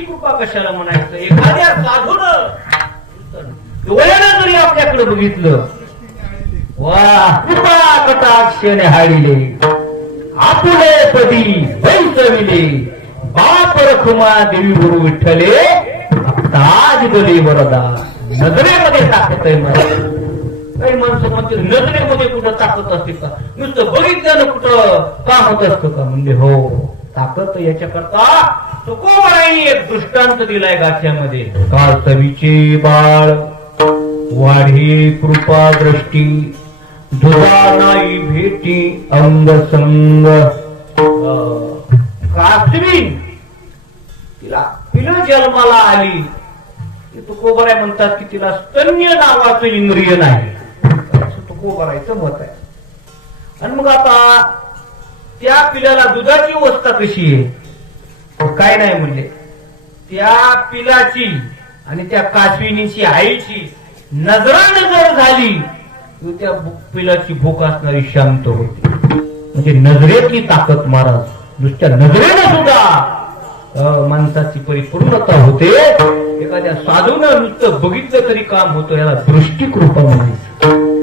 कृपा कशाला म्हणायचं? एखाद्या साधून डोळ्यानं जरी आपल्याकडे बघितलं वा कृपा हाडिले. आपुले पदी वैसविले बाप रखुमा देवी गुरु विठ्ठले. ताज बली वरदा नजरेमध्ये ताकद आहे मला. काही माणसं म्हणते नजरेमध्ये कुठं ताकद असते का? नुसतं बघितल्यानं कुठं काम होत असतं का? म्हणजे हो. ताकद याच्याकरता तुकोबराईने एक दृष्टांत दिलाय गाथ्यामध्ये. काल सवीचे बाळ वाढे कृपा दृष्टी दुरा नाही भेटी अंग संग. कासवीन तिला पिलं जन्माला आली. तुकोबराय म्हणतात की तिला स्तन्य नावाचं इंद्रिय नाही. असं तुकोबरायचं मत आहे. आणि मग आता त्या पिलाला दुधाची अवस्था कशी आहे? काय नाही म्हणले. त्या पिलाची आणि त्या काश्विनीची आईची नजरानजर झाली. त्या पिलाची भूक असणारी शांत होती. म्हणजे नजरेतली ताकद महाराज नुसत्या नजरेनं सुद्धा अं, माणसाची परिपूर्णता होते. एखाद्या साधून नुसतं बघितलं तरी काम होतं याला दृष्टिकृपा म्हणायचं.